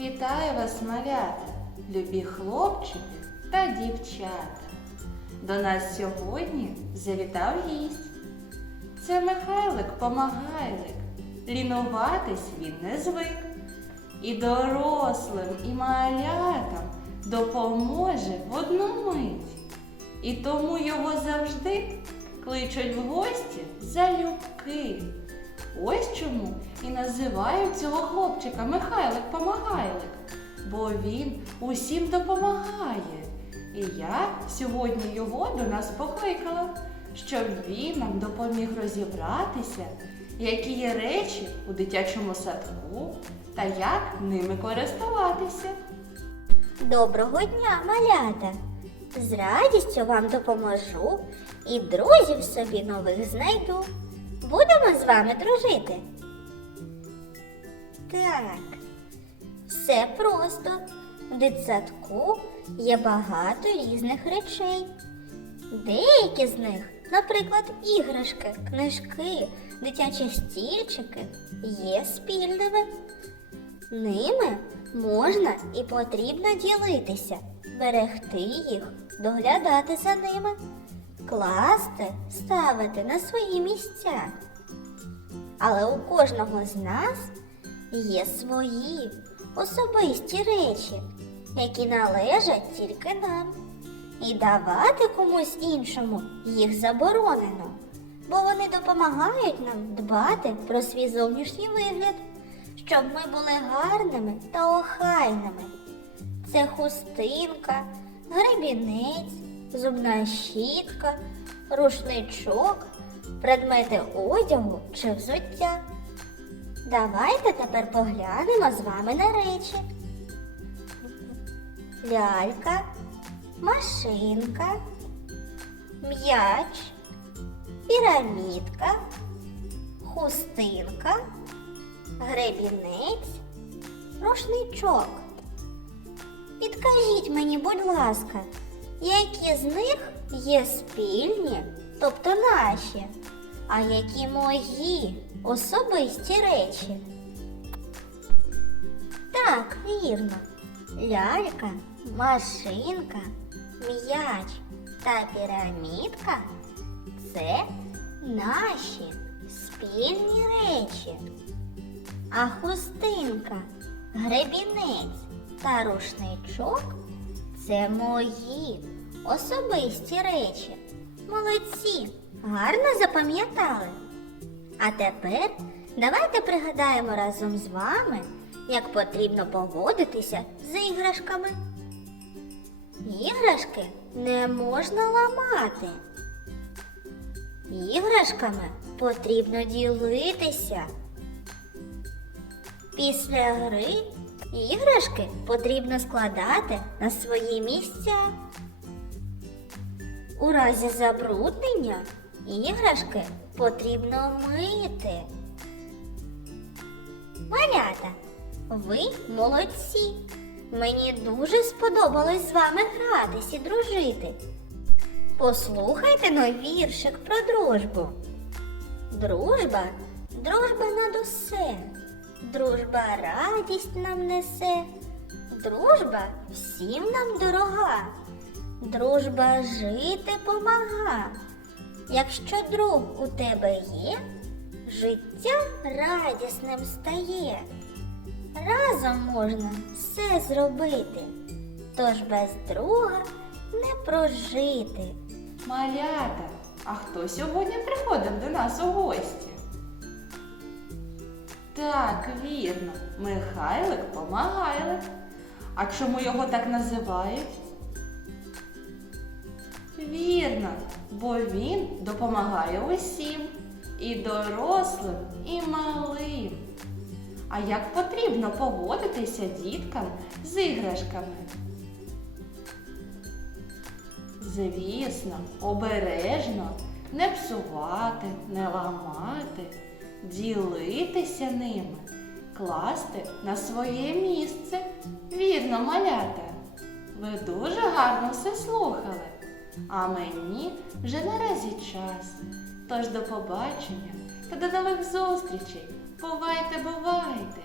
Вітаю вас, малята, любі хлопчики та дівчата. До нас сьогодні завітав гість. Це Михайлик Помагайлик. Лінуватись він не звик. І дорослим, і малятам допоможе в одну мить. І тому його завжди кличуть в гості залюбки. Ось чому і називають цього хлопчика Михайлик Помагайлик, бо він усім допомагає. І я сьогодні його до нас покликала, щоб він нам допоміг розібратися, які є речі у дитячому садку та як ними користуватися. Доброго дня, малята! З радістю вам допоможу і друзів собі нових знайду. Будемо з вами дружити. Так, все просто. В дитсадку є багато різних речей. Деякі з них, наприклад, іграшки, книжки, дитячі стільчики, є спільними. Ними можна і потрібно ділитися, берегти їх, доглядати за ними, класти, ставити на свої місця. Але у кожного з нас є свої особисті речі, які належать тільки нам. І давати комусь іншому їх заборонено, бо вони допомагають нам дбати про свій зовнішній вигляд, щоб ми були гарними та охайними. Це хустинка, гребінець, зубна щітка, рушничок, предмети одягу чи взуття. Давайте тепер поглянемо з вами на речі. Лялька, машинка, м'яч, пірамідка, хустинка, гребінець, рушничок. Підкажіть мені, будь ласка, які з них є спільні, тобто наші, а які мої особисті речі? Так, вірно. Лялька, машинка, м'яч та пірамідка це наші спільні речі. А хустинка, гребінець та рушничок це мої особисті речі. Молодці, гарно запам'ятали. А тепер давайте пригадаємо разом з вами, як потрібно поводитися з іграшками. Іграшки не можна ламати. Іграшками потрібно ділитися. Після гри іграшки потрібно складати на свої місця. У разі забруднення іграшки потрібно мити. Малята, ви молодці. Мені дуже сподобалось з вами гратись і дружити. Послухайте но віршик про дружбу. Дружба, дружба над усе. Дружба радість нам несе. Дружба всім нам дорога. Дружба жити помага. Якщо друг у тебе є, життя радісним стає. Разом можна все зробити, тож без друга не прожити. Малята, а хто сьогодні приходив до нас у гості? Так, вірно, Михайлик Помагайлик. А чому його так називають? Вірно, бо він допомагає усім, і дорослим, і малим. А як потрібно поводитися діткам з іграшками? Звісно, обережно, не псувати, не ламати, ділитися ними, класти на своє місце. Вірно, малята. Ви дуже гарно все слухали. А мені вже наразі час. Тож до побачення та до нових зустрічей. Бувайте, бувайте!